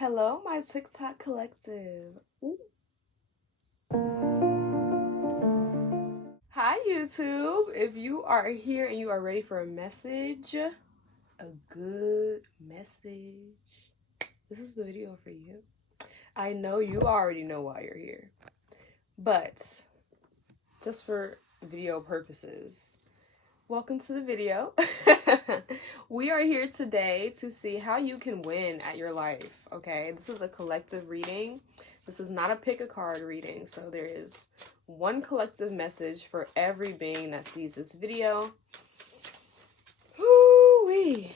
Hello, my TikTok collective. Ooh. Hi, YouTube. If you are here and you are ready for a message, a good message, this is the video for you. I know you already know why you're here, but just for video purposes, welcome to the video. We are here today to see how you can win at your life, okay? This is a collective reading. This is not a pick a card reading, so there is one collective message for every being that sees this video. Woo-wee.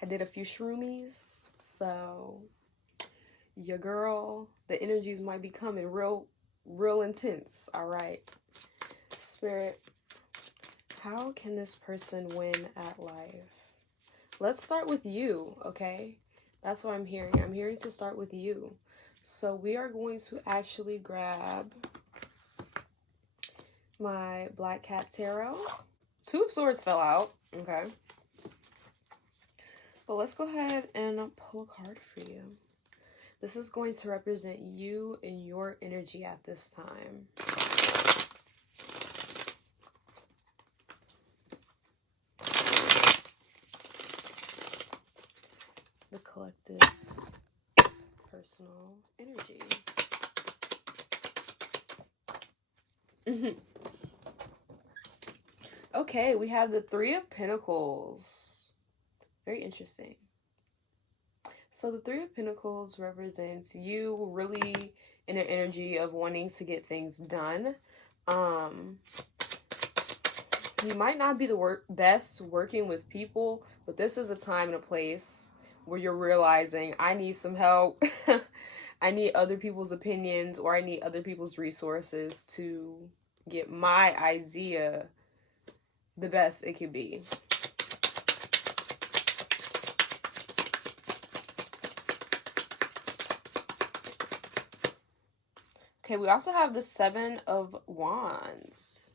I did a few shroomies, so your girl, the energies might be coming real intense, all right? Spirit, how can this person win at life? Let's start with you, okay? That's what I'm hearing. I'm hearing to start with you. So we are going to actually grab my Black Cat Tarot. Two of Swords fell out, okay? But let's go ahead and pull a card for you. This is going to represent you and your energy at this time. The collective's personal energy. Okay, we have the Three of Pentacles. Very interesting. So the Three of Pentacles represents you really in an energy of wanting to get things done. You might not be the best working with people, but this is a time and a place where you're realizing, I need some help. I need other people's opinions, or I need other people's resources to get my idea the best it could be. Okay, we also have the Seven of Wands.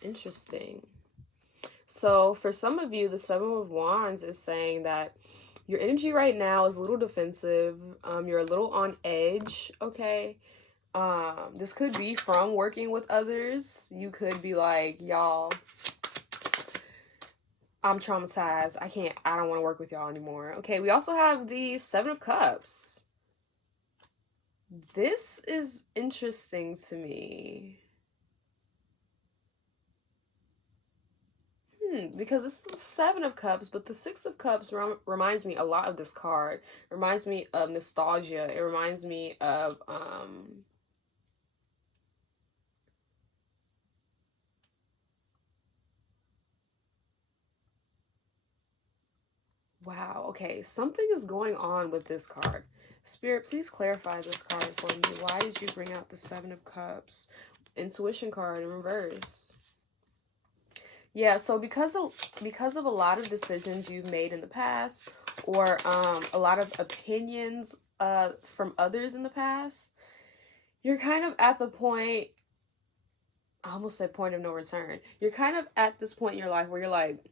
Interesting. So for some of you, the Seven of Wands is saying that your energy right now is a little defensive. You're a little on edge, okay? This could be from working with others. You could be like, y'all, I'm traumatized. I don't want to work with y'all anymore. Okay, we also have the Seven of Cups. This is interesting to me. Because this is the Seven of Cups, but the Six of Cups reminds me a lot of this card. It reminds me of nostalgia. It reminds me of, wow, okay, something is going on with this card. Spirit, please clarify this card for me. Why did you bring out the Seven of Cups? Intuition card in reverse. Yeah, so because of a lot of decisions you've made in the past, or a lot of opinions from others in the past, you're kind of at the point, I almost said point of no return. You're kind of at this point in your life where you're like,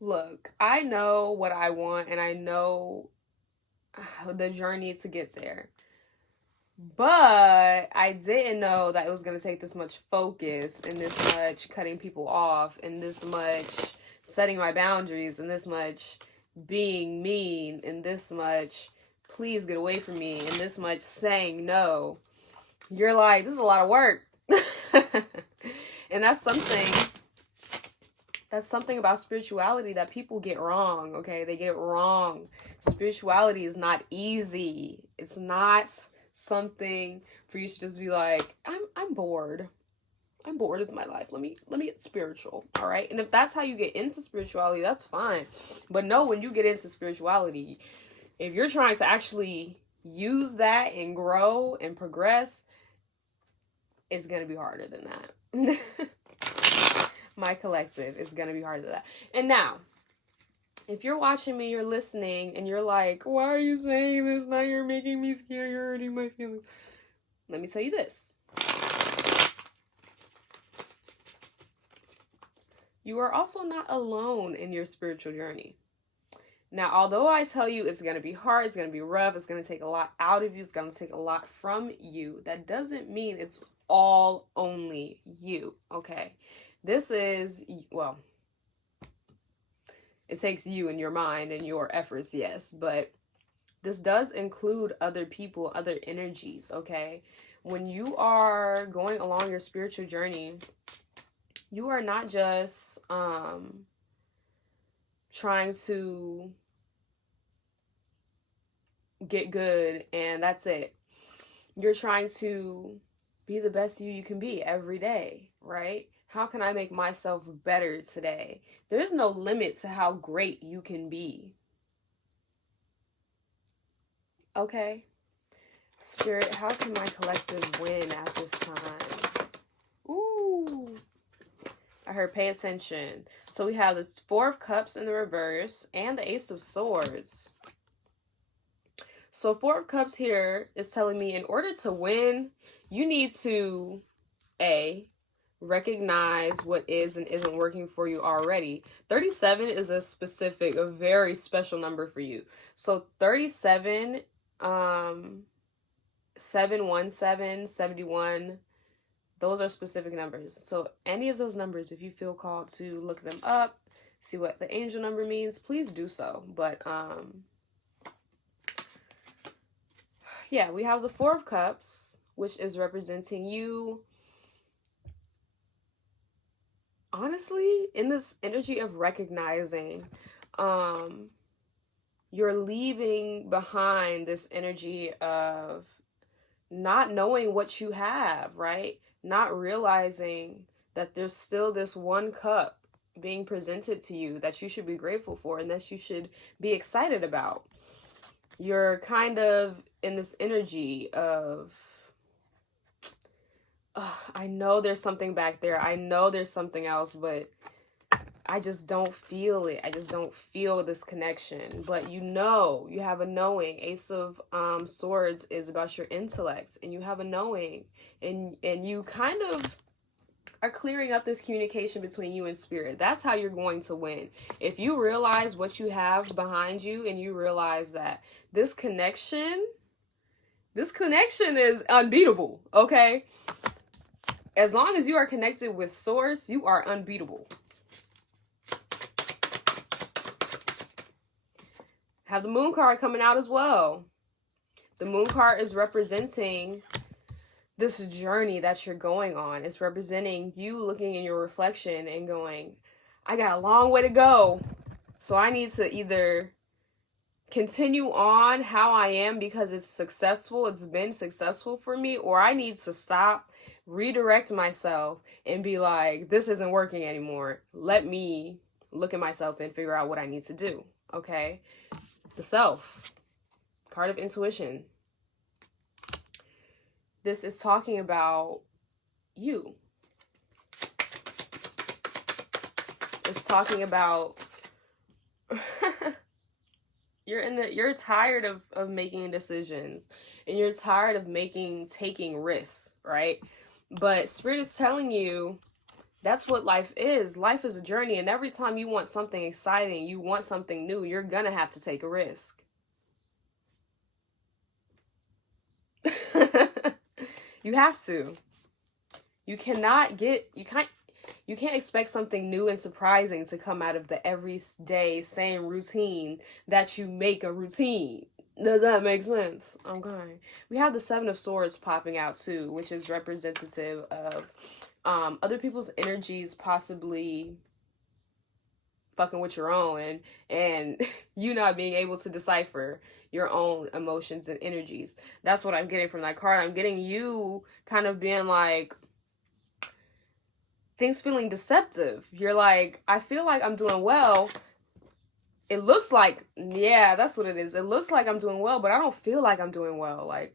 look, I know what I want and I know the journey to get there. But I didn't know that it was going to take this much focus and this much cutting people off and this much setting my boundaries and this much being mean and this much please get away from me and this much saying no. You're like, this is a lot of work. And that's something about spirituality that people get wrong, okay? They get it wrong. Spirituality is not easy. It's not something for you to just be like, I'm bored. I'm bored with my life. Let me get spiritual, all right? And if that's how you get into spirituality, that's fine. But no, when you get into spirituality, if you're trying to actually use that and grow and progress, it's going to be harder than that. My collective is going to be harder than that. And now, if you're watching me, you're listening, and you're like, why are you saying this? Now you're making me scared. You're hurting my feelings. Let me tell you this. You are also not alone in your spiritual journey. Now, although I tell you it's going to be hard, it's going to be rough, it's going to take a lot out of you, it's going to take a lot from you, that doesn't mean it's all only you, okay? This is, well, it takes you and your mind and your efforts, yes, but this does include other people, other energies, okay? When you are going along your spiritual journey, you are not just trying to get good and that's it. You're trying to be the best you can be every day, right? How can I make myself better today? There is no limit to how great you can be. Okay? Spirit, how can my collective win at this time? Ooh. I heard pay attention. So we have the Four of Cups in the reverse and the Ace of Swords. So Four of Cups here is telling me in order to win, you need to, A, recognize what is and isn't working for you already. 37 is a very special number for you. So 37, 717, 71, those are specific numbers. So any of those numbers, if you feel called to look them up, see what the angel number means, please do so. But yeah, we have the Four of Cups, which is representing you. Honestly, in this energy of recognizing, you're leaving behind this energy of not knowing what you have, right? Not realizing that there's still this one cup being presented to you that you should be grateful for and that you should be excited about. You're kind of in this energy of, I know there's something back there. I know there's something else, but I just don't feel it. I just don't feel this connection. But you know, you have a knowing. Ace of Swords is about your intellect, and you have a knowing, and you kind of are clearing up this communication between you and spirit. That's how you're going to win. If you realize what you have behind you, and you realize that this connection is unbeatable, okay? As long as you are connected with Source, you are unbeatable. Have the Moon card coming out as well. The Moon card is representing this journey that you're going on. It's representing you looking in your reflection and going, I got a long way to go. So I need to either continue on how I am because it's been successful for me, or I need to stop, redirect myself, and be like, this isn't working anymore. Let me look at myself and figure out what I need to do, okay? The Self, card of intuition. This is talking about you. It's talking about you're tired of making decisions, and you're tired of taking risks, right? But Spirit is telling you that's what life is. Life is a journey, and every time you want something exciting, you want something new, you're gonna have to take a risk. You have to. You can't expect something new and surprising to come out of the everyday same routine that you make a routine. Does that make sense? Okay. We have the Seven of Swords popping out too, which is representative of other people's energies possibly fucking with your own, and you not being able to decipher your own emotions and energies. That's what I'm getting from that card. I'm getting you kind of being like, things feeling deceptive. You're like, I feel like I'm doing well. It looks like, yeah, that's what it is. It looks like I'm doing well, but I don't feel like I'm doing well. Like,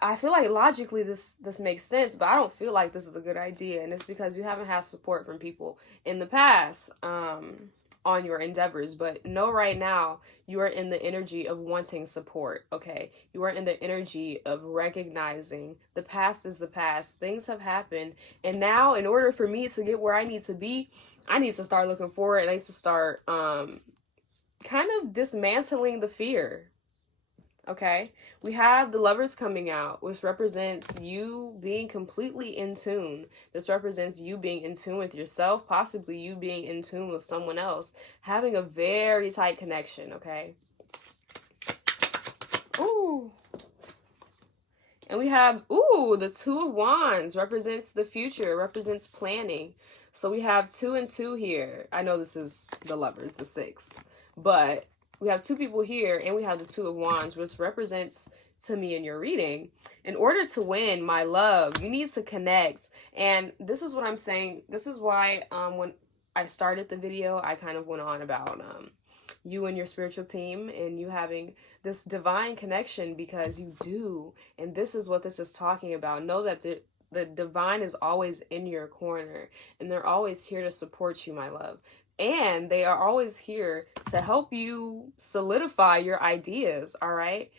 I feel like logically this makes sense, but I don't feel like this is a good idea. And it's because you haven't had support from people in the past on your endeavors. But know right now, you are in the energy of wanting support, okay? You are in the energy of recognizing the past is the past. Things have happened. And now, in order for me to get where I need to be, I need to start looking forward. And I need to start kind of dismantling the fear. Okay, we have the Lovers coming out, which represents you being completely in tune. This represents you being in tune with yourself, possibly you being in tune with someone else, having a very tight connection, okay? Ooh. And we have, the Two of Wands represents the future, represents planning. So we have 2 and 2 here. I know this is the Lovers, the 6, but we have 2 people here, and we have the Two of Wands, which represents, to me in your reading, in order to win, my love, you need to connect. And this is what I'm saying. This is why when I started the video, I kind of went on about you and your spiritual team and you having this divine connection, because you do. And this is what this is talking about. Know that the divine is always in your corner, and they're always here to support you, my love. And they are always here to help you solidify your ideas, all right?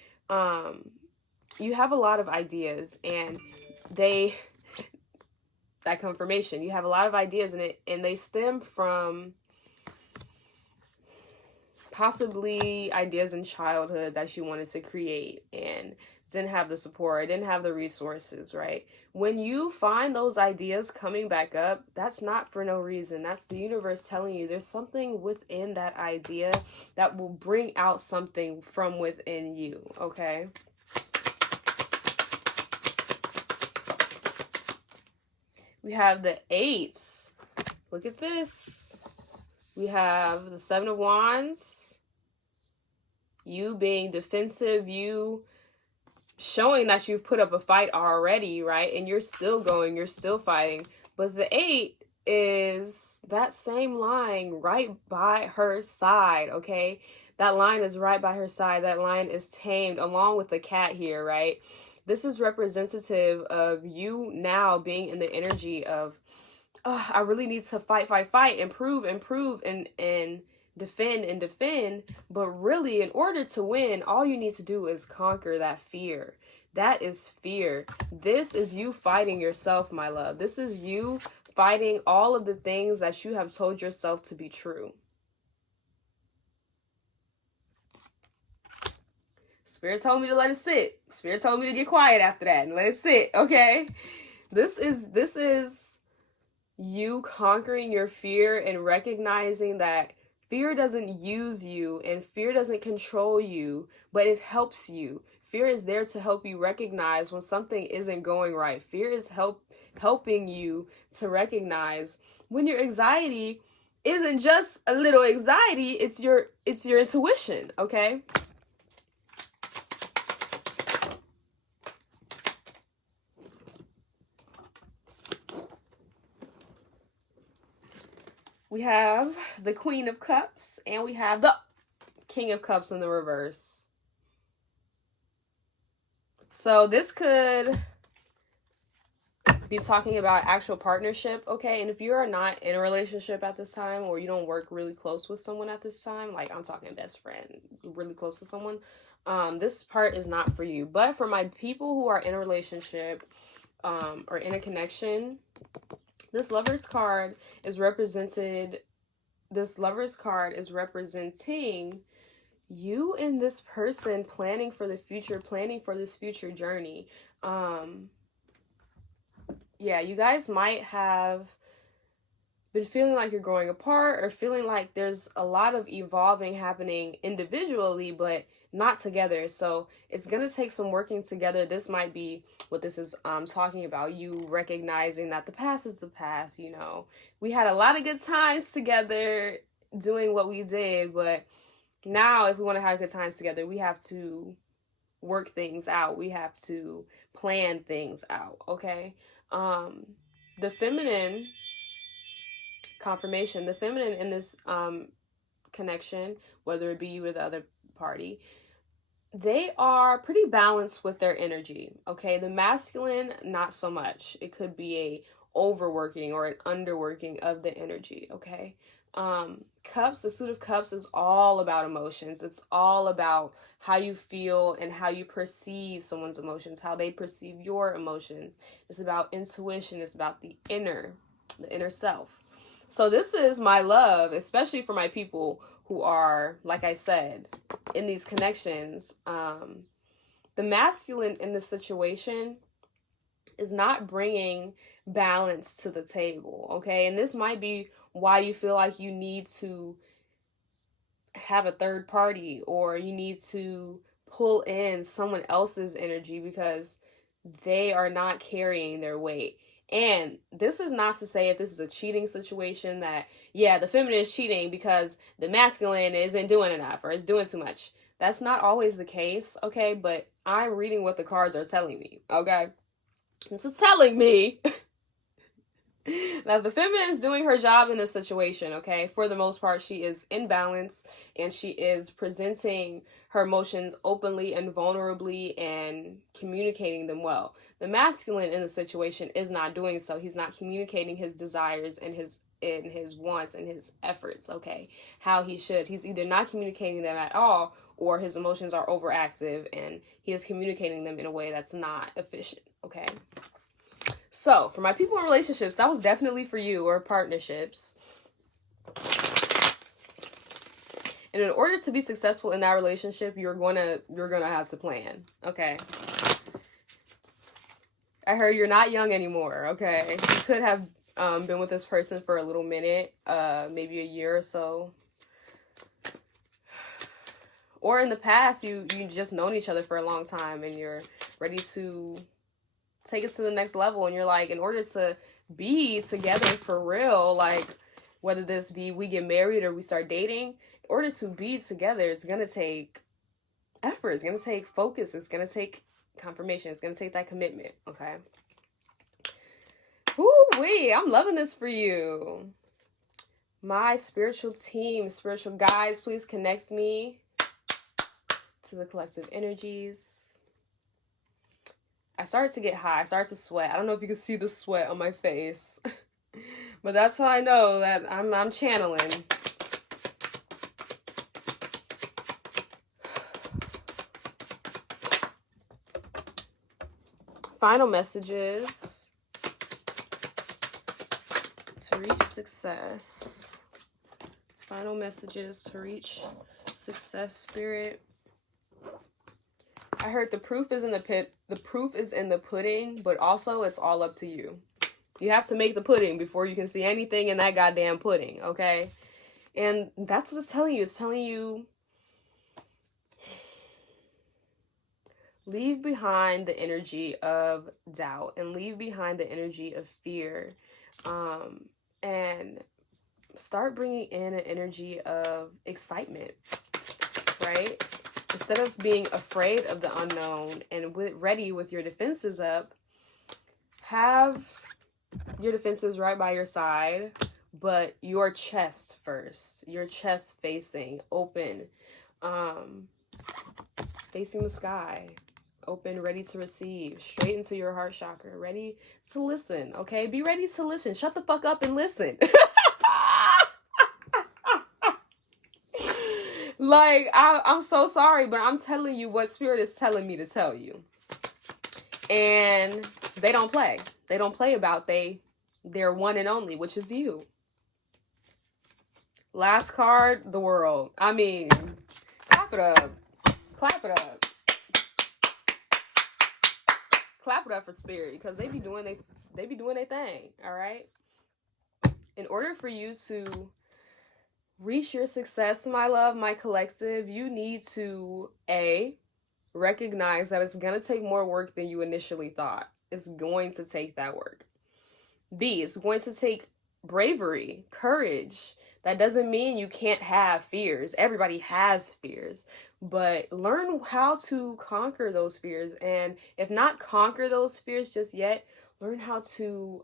You have a lot of ideas, and that confirmation, you have a lot of ideas, and they stem from possibly ideas in childhood that you wanted to create and didn't have the support, didn't have the resources, right? When you find those ideas coming back up, that's not for no reason. That's the universe telling you there's something within that idea that will bring out something from within you, okay? We have the 8s. Look at this. We have the 7 of Wands. You being defensive, you showing that you've put up a fight already, right? And you're still going, you're still fighting. But the 8 is that same line right by her side, okay? That line is right by her side. That line is tamed along with the cat here, right? This is representative of you now being in the energy of, oh, I really need to fight, improve, and defend. But really, in order to win, all you need to do is conquer that fear. That is fear. This is you fighting yourself, my love. This is you fighting all of the things that you have told yourself to be true. Spirit told me to let it sit. Spirit told me to get quiet after that and let it sit, okay? This is you conquering your fear and recognizing that fear doesn't use you and fear doesn't control you, but it helps you. Fear is there to help you recognize when something isn't going right. Fear is helping you to recognize when your anxiety isn't just a little anxiety, it's your intuition, okay? We have the Queen of Cups, and we have the King of Cups in the reverse. So this could be talking about actual partnership, okay? And if you are not in a relationship at this time, or you don't work really close with someone at this time, like I'm talking best friend, really close to someone, this part is not for you. But for my people who are in a relationship or in a connection, this Lovers card is representing you and this person planning for the future, planning for this future journey. Yeah, you guys might have been feeling like you're growing apart, or feeling like there's a lot of evolving happening individually, but not together. So it's going to take some working together. This might be what this is talking about. You recognizing that the past is the past, you know. We had a lot of good times together doing what we did, but now if we want to have good times together, we have to work things out. We have to plan things out, okay? The feminine confirmation, the feminine in this connection, whether it be you or the other party, they are pretty balanced with their energy, okay? The masculine, not so much. It could be a overworking or an underworking of the energy, okay? Cups, the Suit of Cups is all about emotions. It's all about how you feel and how you perceive someone's emotions, how they perceive your emotions. It's about intuition. It's about the inner self. So this is my love, especially for my people who are, like I said, in these connections, the masculine in the situation is not bringing balance to the table, okay? And this might be why you feel like you need to have a third party, or you need to pull in someone else's energy because they are not carrying their weight. And this is not to say if this is a cheating situation that, yeah, the feminine is cheating because the masculine isn't doing enough or is doing too much. That's not always the case, okay? But I'm reading what the cards are telling me, okay? This is telling me that the feminine is doing her job in this situation, okay? For the most part, she is in balance and she is presenting her emotions openly and vulnerably and communicating them well. The masculine in the situation is not doing so. He's not communicating his desires and his wants and his efforts, okay? How he should. He's either not communicating them at all, or his emotions are overactive and he is communicating them in a way that's not efficient, okay? So, for my people in relationships, that was definitely for you, or partnerships. And in order to be successful in that relationship, you're gonna have to plan, okay? I heard you're not young anymore, okay? You could have been with this person for a little minute, maybe a year or so. Or in the past, you just known each other for a long time and you're ready to take it to the next level, and you're like, in order to be together for real, like whether this be we get married or we start dating, in order to be together, it's gonna take effort, it's gonna take focus, it's gonna take confirmation, it's gonna take that commitment, okay? Woo-wee, I'm loving this for you. My spiritual team, spiritual guides, please connect me to the collective energies. I started to get high. I started to sweat. I don't know if you can see the sweat on my face. But that's how I know that I'm channeling. Final messages to reach success. Final messages to reach success, Spirit. I heard the proof is in the pit. The proof is in the pudding, but also it's all up to you. You have to make the pudding before you can see anything in that goddamn pudding, okay? And that's what it's telling you. It's telling you, leave behind the energy of doubt and leave behind the energy of fear, and start bringing in an energy of excitement, right? Instead of being afraid of the unknown and ready with your defenses up, have your defenses right by your side, but your chest first. Your chest facing, open, facing the sky, open, ready to receive, straight into your heart chakra, ready to listen, okay? Be ready to listen. Shut the fuck up and listen. Like, I'm so sorry, but I'm telling you what Spirit is telling me to tell you. And they don't play. They don't play about their one and only, which is you. Last card, the world. I mean, clap it up. Clap it up. Clap it up for Spirit, because they be doing their thing, all right? In order for you to reach your success, my love, my collective, you need to, A, recognize that it's going to take more work than you initially thought. It's going to take that work. B, it's going to take bravery, courage. That doesn't mean you can't have fears. Everybody has fears, but learn how to conquer those fears. And if not conquer those fears just yet, learn how to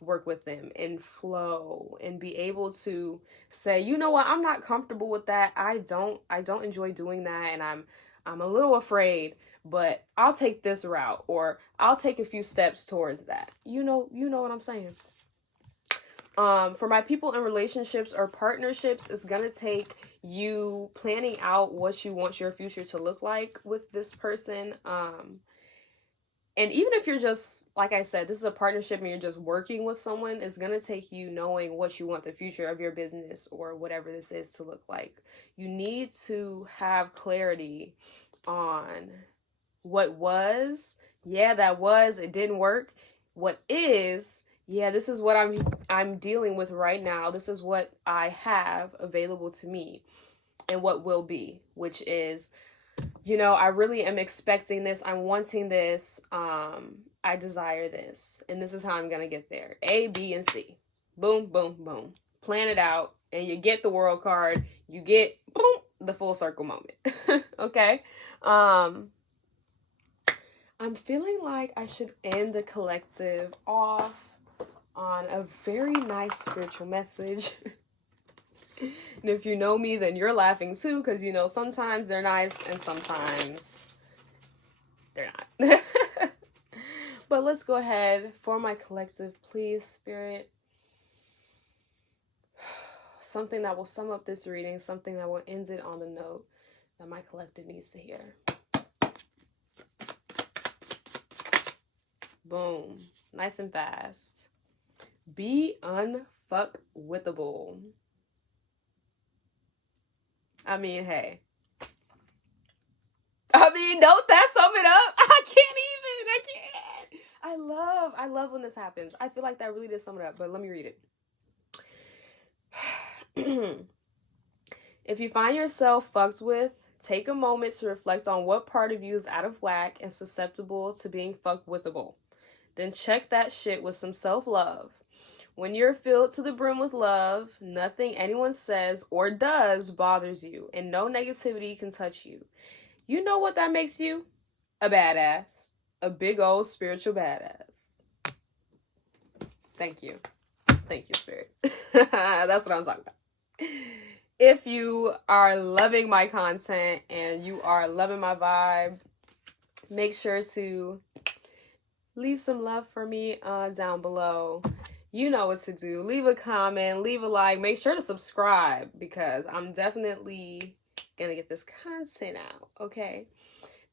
work with them and flow and be able to say, you know what, I'm not comfortable with that. I don't enjoy doing that, and I'm a little afraid, but I'll take this route, or I'll take a few steps towards that. You know what I'm saying? For my people in relationships or partnerships, it's gonna take you planning out what you want your future to look like with this person, And even if you're just, like I said, this is a partnership and you're just working with someone, it's going to take you knowing what you want the future of your business or whatever this is to look like. You need to have clarity on what was, yeah, that was, it didn't work. What is, yeah, this is what I'm dealing with right now. This is what I have available to me. And what will be, which is, you know, I really am expecting this. I'm wanting this. I desire this. And this is how I'm going to get there. A, B, and C. Boom, boom, boom. Plan it out. And you get the world card. You get, boom, the full circle moment. Okay? I'm feeling like I should end the collective off on a very nice spiritual message. And if you know me, then you're laughing too, because, you know, sometimes they're nice and sometimes they're not. But let's go ahead for my collective, please, Spirit. Something that will sum up this reading, something that will end it on the note that my collective needs to hear. Boom. Nice and fast. Be unfuckwithable. I mean, hey. I mean, don't that sum it up? I can't. I love when this happens. I feel like that really did sum it up, but let me read it. If you find yourself fucked with, take a moment to reflect on what part of you is out of whack and susceptible to being fuckwithable. Then check that shit with some self-love. When you're filled to the brim with love, nothing anyone says or does bothers you, and no negativity can touch you. You know what that makes you? A badass. A big old spiritual badass. Thank you. Thank you, Spirit. That's what I'm talking about. If you are loving my content and you are loving my vibe, make sure to leave some love for me down below. You know what to do. Leave a comment, leave a like, make sure to subscribe because I'm definitely gonna get this content out, okay?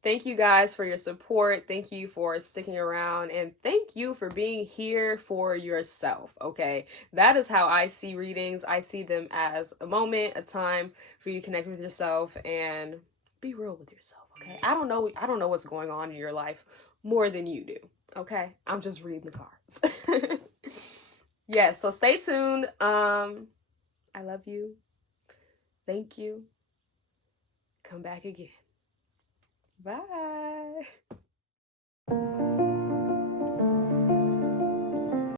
Thank you guys for your support. Thank you for sticking around, and thank you for being here for yourself, okay? That is how I see readings. I see them as a moment, a time for you to connect with yourself and be real with yourself, okay? I don't know what's going on in your life more than you do, okay? I'm just reading the cards. Yes, so stay tuned. I love you. Thank you. Come back again. Bye.